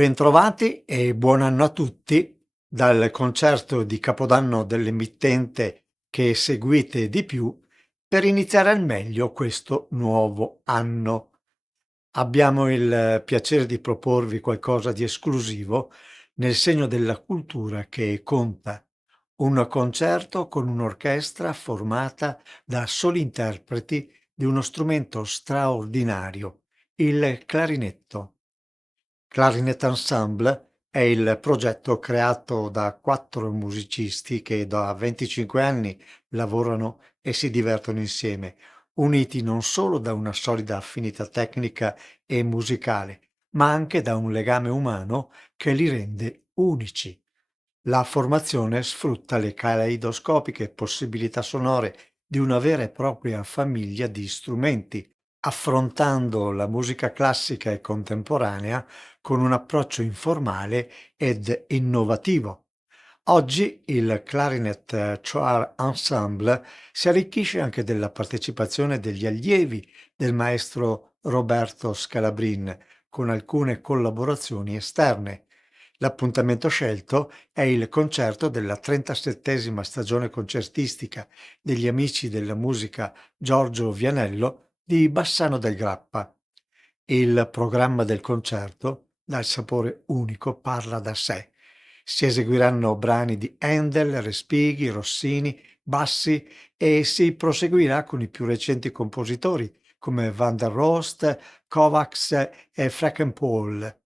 Bentrovati e buon anno a tutti dal concerto di Capodanno dell'emittente che seguite di più per iniziare al meglio questo nuovo anno. Abbiamo il piacere di proporvi qualcosa di esclusivo nel segno della cultura che conta. Un concerto con un'orchestra formata da soli interpreti di uno strumento straordinario, il clarinetto. Clarinet Ensemble è il progetto creato da 4 musicisti che da 25 anni lavorano e si divertono insieme, uniti non solo da una solida affinità tecnica e musicale, ma anche da un legame umano che li rende unici. La formazione sfrutta le caleidoscopiche possibilità sonore di una vera e propria famiglia di strumenti, affrontando la musica classica e contemporanea con un approccio informale ed innovativo. Oggi il Clarinet Choir Ensemble si arricchisce anche della partecipazione degli allievi del maestro Roberto Scalabrin, con alcune collaborazioni esterne. L'appuntamento scelto è il concerto della 37ª stagione concertistica degli Amici della Musica Giorgio Vianello di Bassano del Grappa. Il programma del concerto, dal sapore unico, parla da sé. Si eseguiranno brani di Handel, Respighi, Rossini, Bassi e si proseguirà con i più recenti compositori come Van der Rost, Kovacs e Frankenpohl.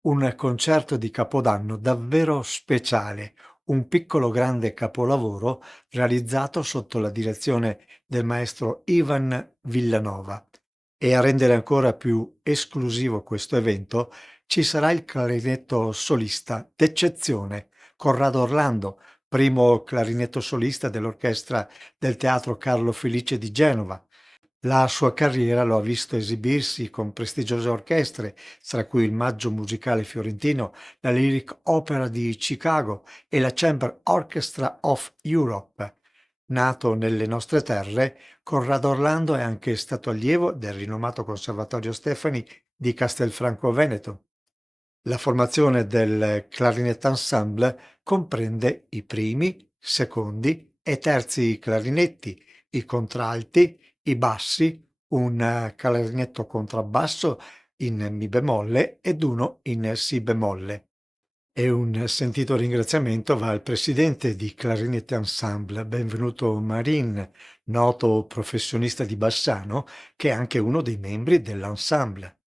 Un concerto di Capodanno davvero speciale, un piccolo grande capolavoro realizzato sotto la direzione del maestro Ivan Villanova. E a rendere ancora più esclusivo questo evento ci sarà il clarinetto solista d'eccezione, Corrado Orlando, primo clarinetto solista dell'orchestra del Teatro Carlo Felice di Genova. La sua carriera lo ha visto esibirsi con prestigiose orchestre, tra cui il Maggio Musicale Fiorentino, la Lyric Opera di Chicago e la Chamber Orchestra of Europe. Nato nelle nostre terre, Corrado Orlando è anche stato allievo del rinomato Conservatorio Stefani di Castelfranco Veneto. La formazione del Clarinet Ensemble comprende i primi, secondi e terzi clarinetti, i contralti, i bassi, un clarinetto contrabbasso in Mi bemolle ed uno in Si bemolle. E un sentito ringraziamento va al presidente di Clarinet Ensemble, benvenuto Marin, noto professionista di Bassano, che è anche uno dei membri dell'ensemble.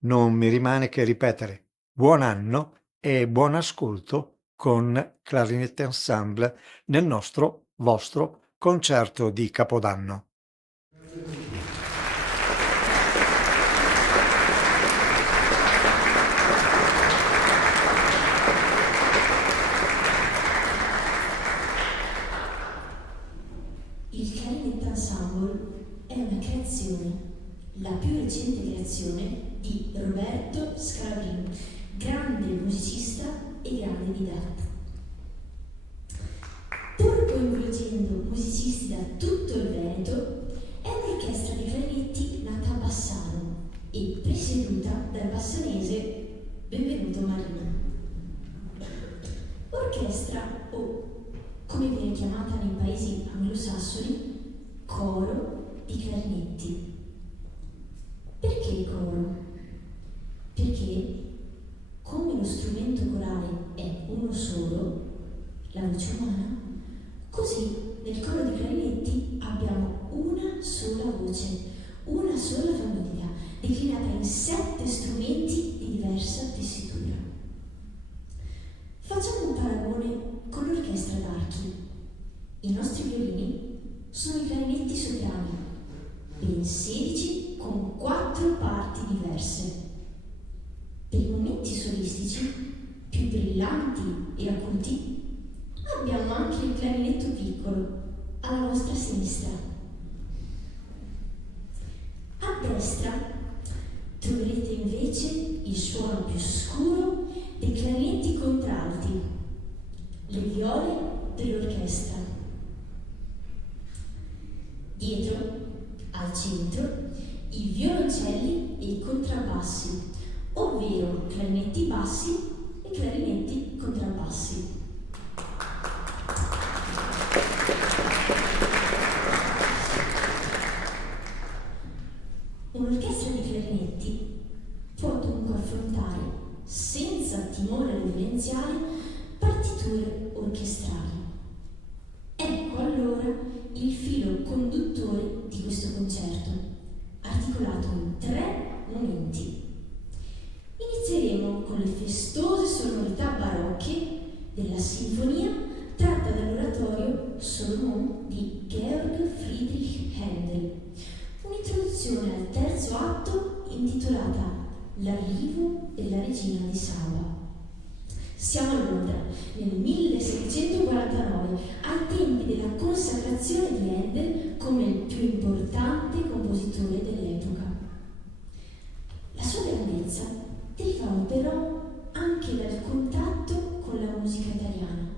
Non mi rimane che ripetere buon anno e buon ascolto con Clarinet Ensemble nel nostro vostro concerto di Capodanno. Il Clarinet Ensemble è una creazione, la più recente creazione di Roberto Scalabrin, grande musicista e grande didatta. Pur coinvolgendo musicisti da tutto il Veneto, è un'orchestra di clarinetti nata a Bassano e presieduta dal bassanese benvenuto Marino. Orchestra, o come viene chiamata nei paesi anglosassoni, coro di clarinetti. Perché coro? Perché, come lo strumento corale è uno solo, la voce umana, così nel coro di clarinetti abbiamo una sola voce, una sola famiglia, declinata in 7 strumenti di diversa tessitura. Facciamo un paragone con l'orchestra d'archi. I nostri violini sono i clarinetti soprani, ben 16 con 4 parti diverse. Per i momenti solistici, più brillanti e acuti, abbiamo anche il clarinetto piccolo, alla vostra sinistra. A destra troverete invece il suono più scuro dei clarinetti contralti, le viole dell'orchestra. Dietro, al centro, i violoncelli e i contrabbassi, ovvero clarinetti bassi e clarinetti contrabbassi. Un'orchestra di clarinetti può dunque affrontare, senza timore reverenziale, partiture orchestrali. Ecco allora il filo conduttore di questo concerto, articolato in 3 momenti. Inizieremo con le festose sonorità barocche della sinfonia tratta dall'oratorio Sono di Georg Friedrich Händel, un'introduzione al terzo atto intitolata L'arrivo della regina di Saba. Siamo a Londra, nel 1749, ai tempi della consacrazione di Händel come il più importante compositore dell'epoca. La sua grandezza derivava però anche dal contatto con la musica italiana,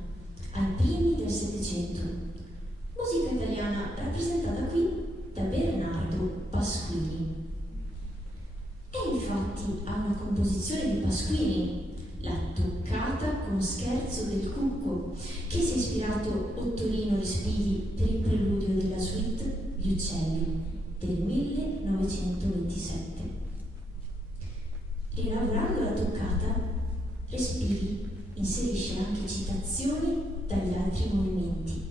ai primi del Settecento. Musica italiana rappresentata qui da Bernardo Pasquini. È infatti a una composizione di Pasquini, la toccata con scherzo del cucco, che si è ispirato Ottolino Respighi per il preludio della suite Gli uccelli del 1927. Rielaborando la toccata, Respighi inserisce anche citazioni dagli altri movimenti: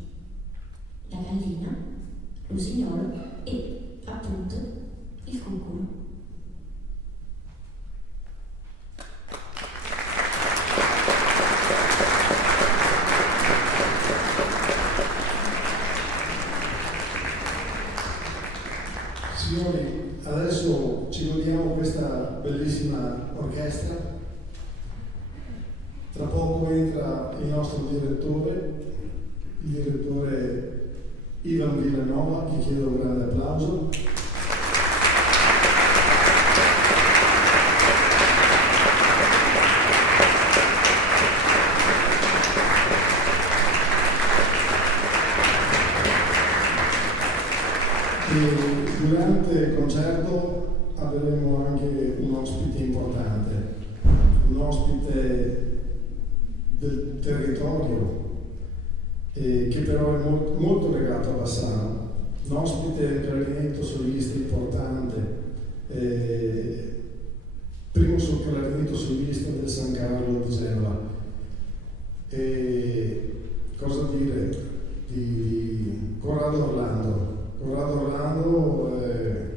la gallina, l'usignolo e, appunto, il cuculo. Signori, adesso ci godiamo questa bellissima orchestra. Tra poco entra il nostro direttore, il direttore Ivan Villanova, che chiedo un grande applauso. E durante il concerto avremo anche un ospite importante, un ospite del territorio, che però è molto legato a Bassano, un ospite clarinetto solista importante, primo clarinetto solista del San Carlo di Genova. E cosa dire di Corrado Orlando? Corrado Orlando è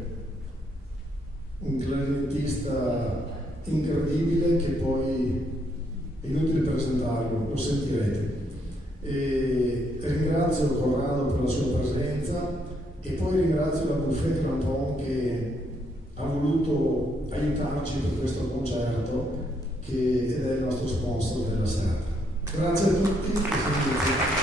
un clarinettista incredibile che poi è inutile presentarlo, lo sentirete. E ringrazio Corrado per la sua presenza e poi ringrazio la Buffet Crampon che ha voluto aiutarci per questo concerto ed è il nostro sponsor della serata. Grazie a tutti e seguirci.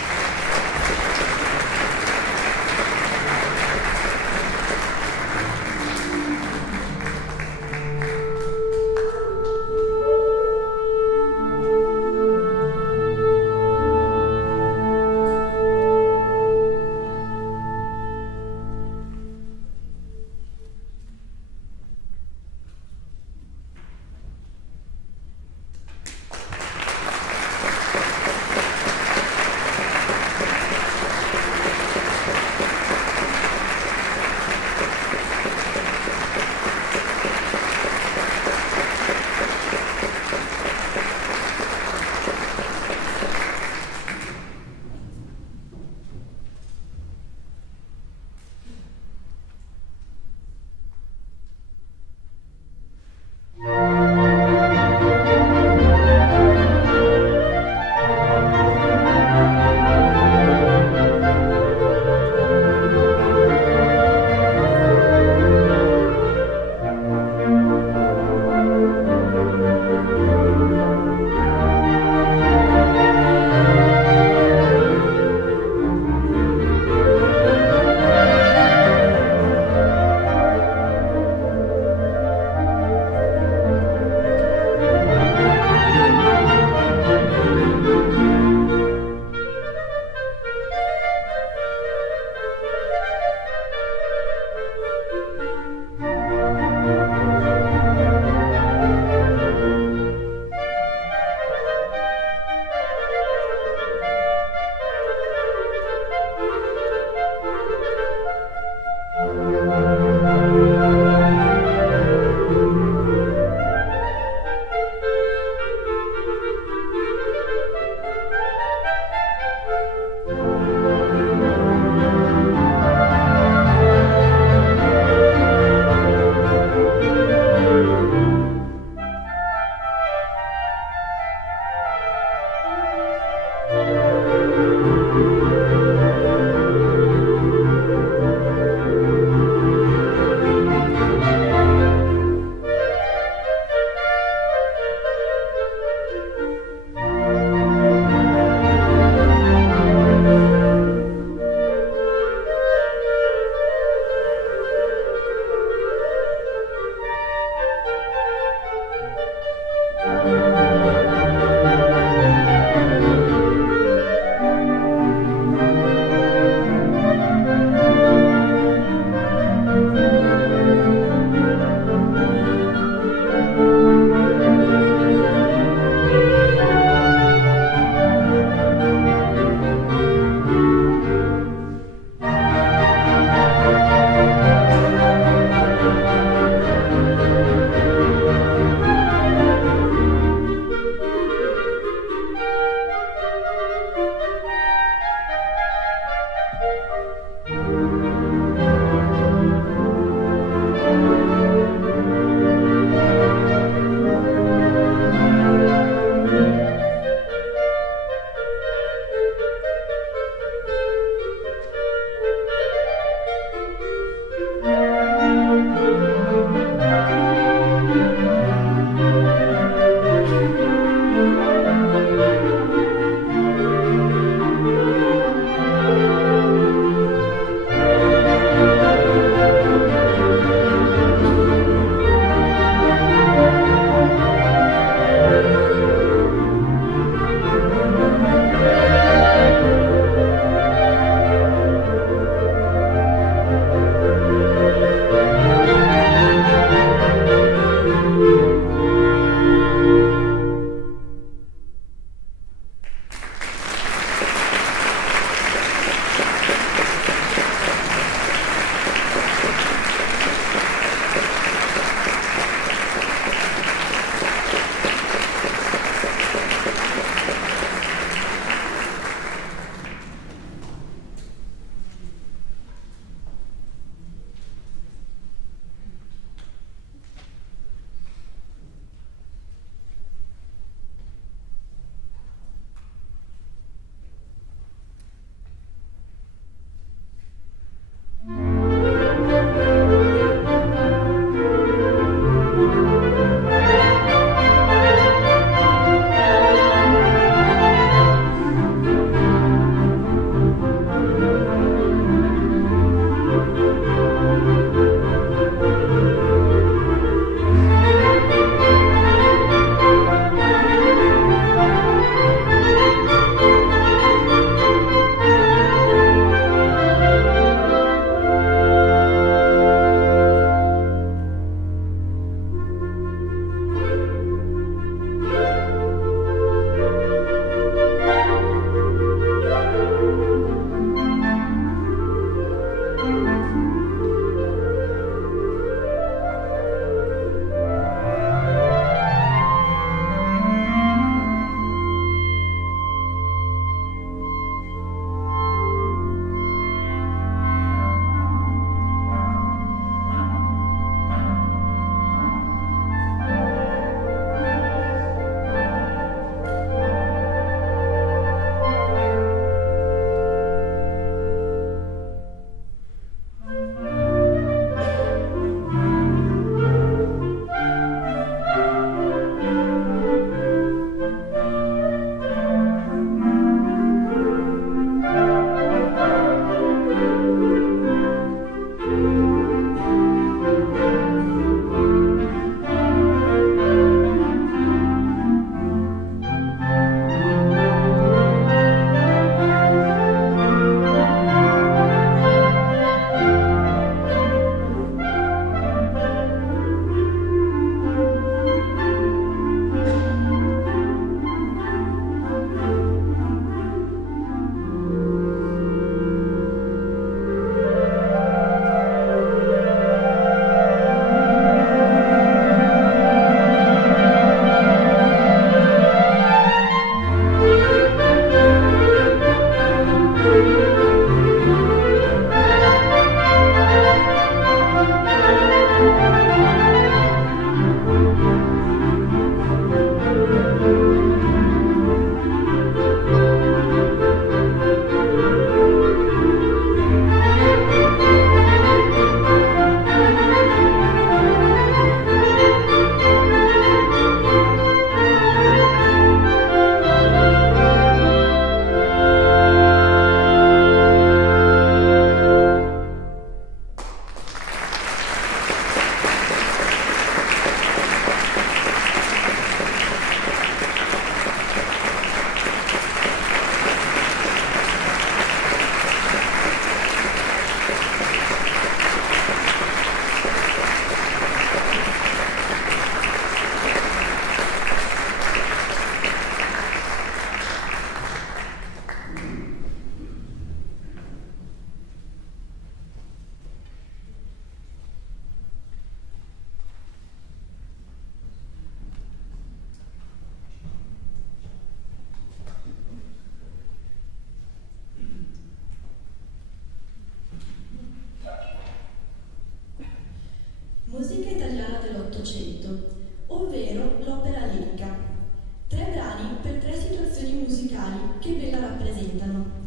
la rappresentano.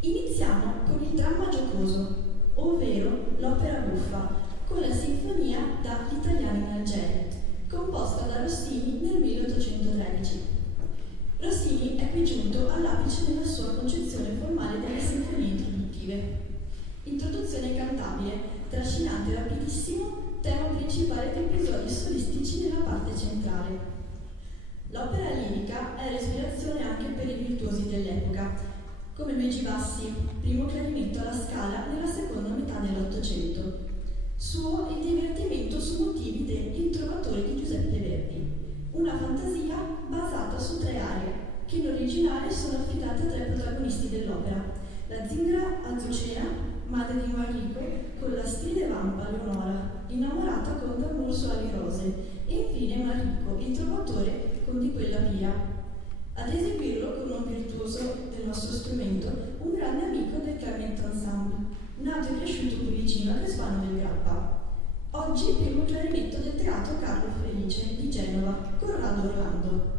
Iniziamo con il dramma giocoso, ovvero l'opera buffa, con la sinfonia da Gli italiani in Algeri, composta da Rossini nel 1813. Rossini è qui giunto all'apice nella sua concezione formale delle sinfonie introduttive. Introduzione cantabile, trascinante e rapidissimo, tema principale di episodi solistici nella parte centrale. L'opera lirica è l'ispirazione anche per i virtuosi dell'epoca, come Luigi Bassi, primo clarinetto alla Scala nella seconda metà dell'Ottocento. Suo il divertimento su motivi de Il Trovatore di Giuseppe Verdi, una fantasia basata su 3 arie, che in originale sono affidate a 3 protagonisti dell'opera: la zingara azucena, madre di Enrico, con la stridente vampa Leonora, innamorata con d'amor su ali rose, e infine Marico, il trovatore, con di quella Pia. Ad eseguirlo con un virtuoso del nostro strumento, un grande amico del Clarnet Ensemble, nato e cresciuto qui vicino alle Svano del Grappa. Oggi primo clarinetto del Teatro Carlo Felice di Genova, Corrado Orlando.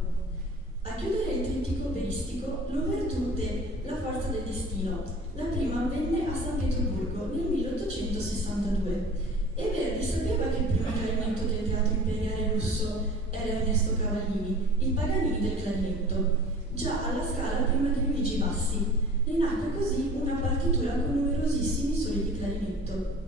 A chiudere il trittico operistico, l'ouverture de La forza del destino. La prima avvenne a San Pietroburgo nel 1862 e Verdi sapeva che il primo clarinetto del Teatro Imperiale Russo era Ernesto Cavallini, il Paganini del clarinetto, già alla Scala prima di Luigi Bassi. Ne nacque così una partitura con numerosissimi soli di clarinetto.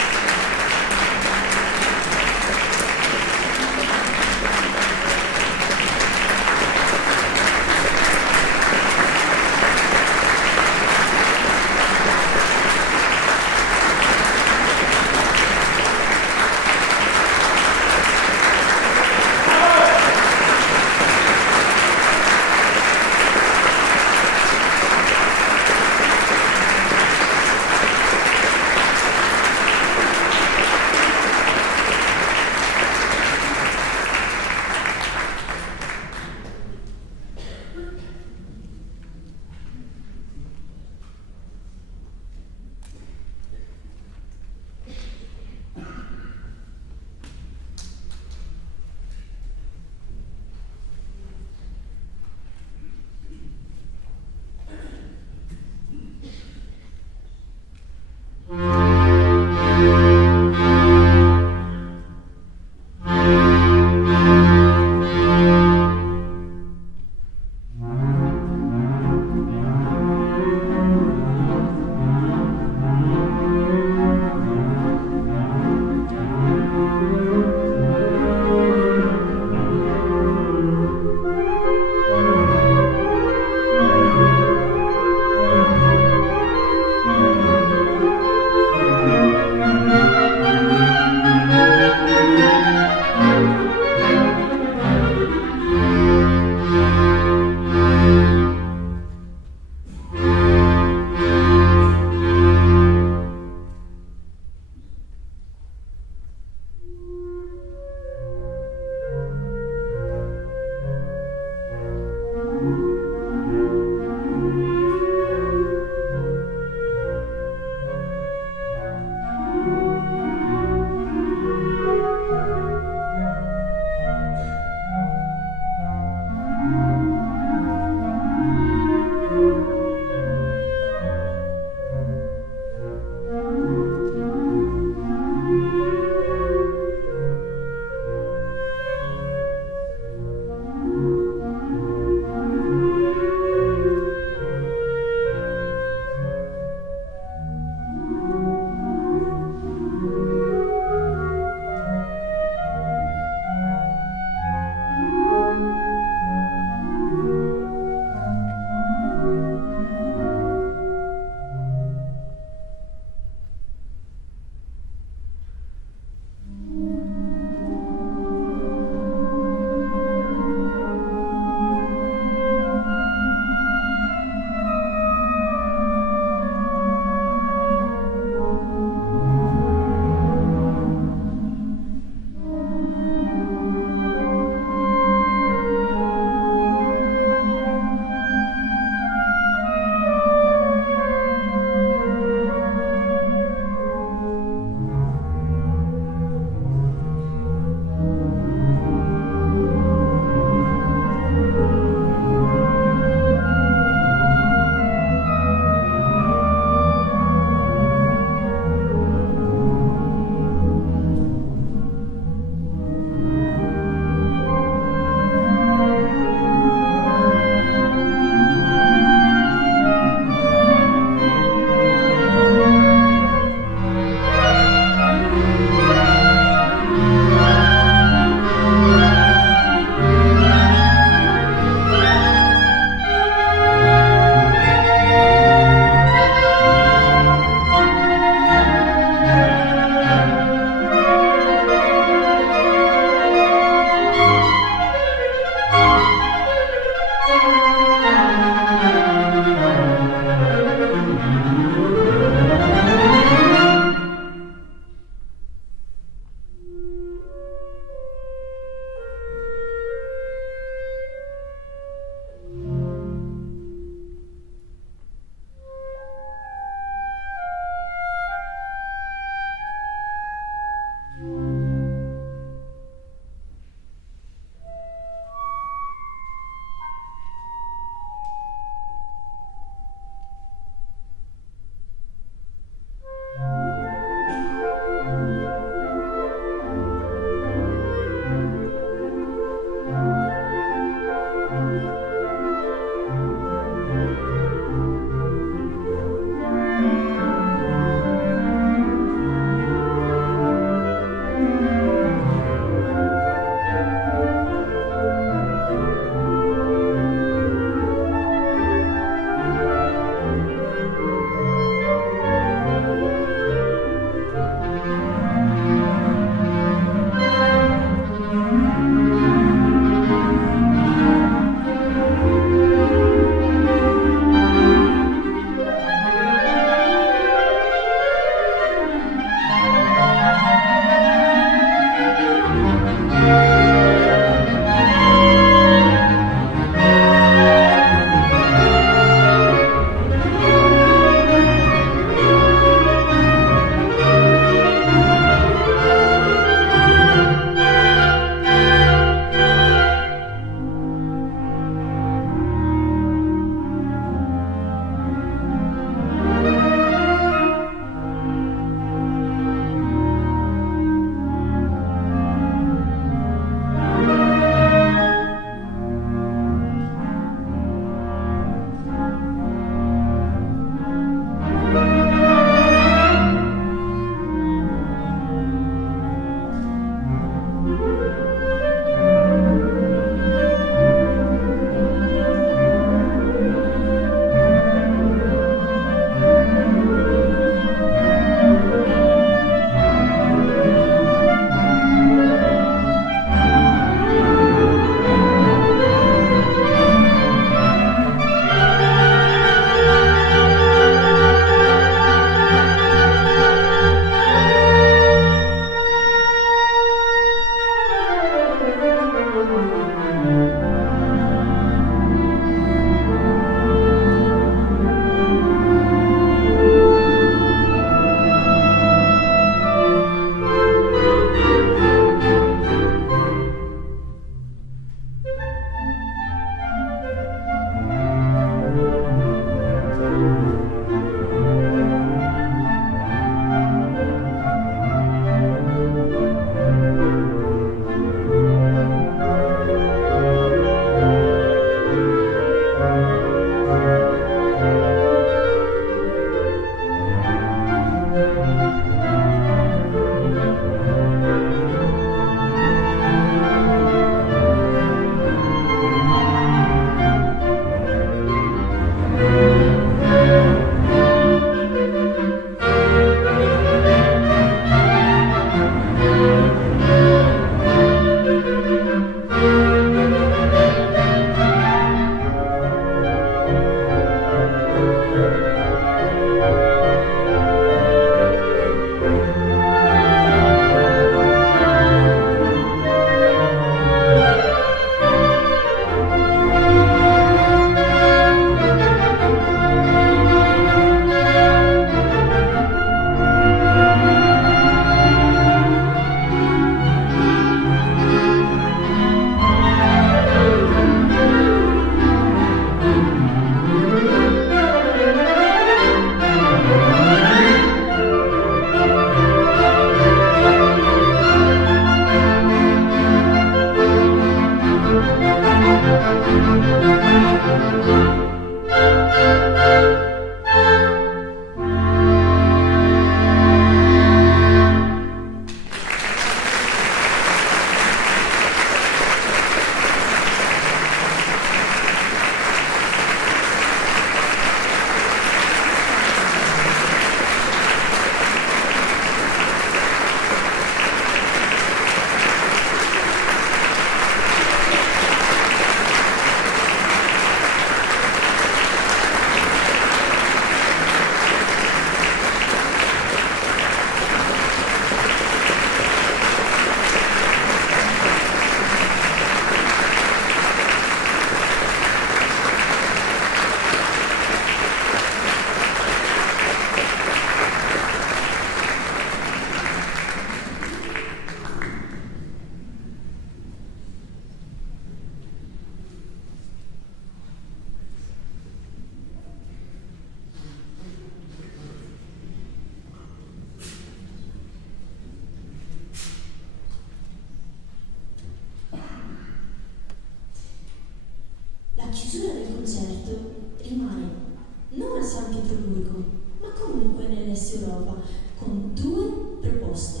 Europa con 2 proposte.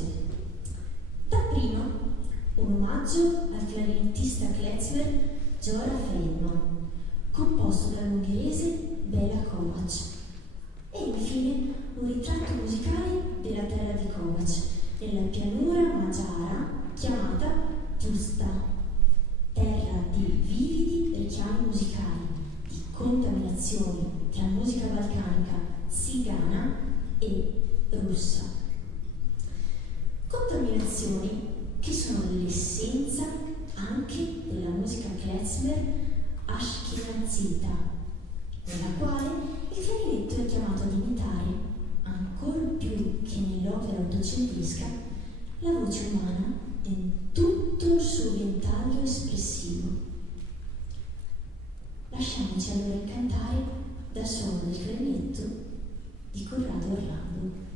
Dapprima un omaggio al clarinettista klezmer Zora Feldman, composto dall'ungherese Bela Kovacs, e infine un ritratto musicale della terra di Kovacs, nella pianura magiara chiamata Tusta, terra di vividi richiami musicali, di contaminazioni tra musica balcanica, zigana e russa. Contaminazioni che sono l'essenza anche della musica klezmer ashkenazita, nella quale il clarinetto è chiamato ad imitare, ancor più che nell'opera ottocentesca, la voce umana in tutto il suo ventaglio espressivo. Lasciamoci allora incantare dal suono del clarinetto di Corrado Orlando.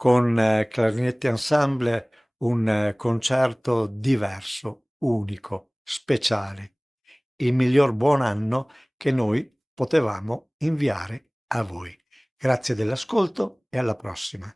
con clarinetti ensemble, un concerto diverso, unico, speciale. Il miglior buon anno che noi potevamo inviare a voi. Grazie dell'ascolto e alla prossima.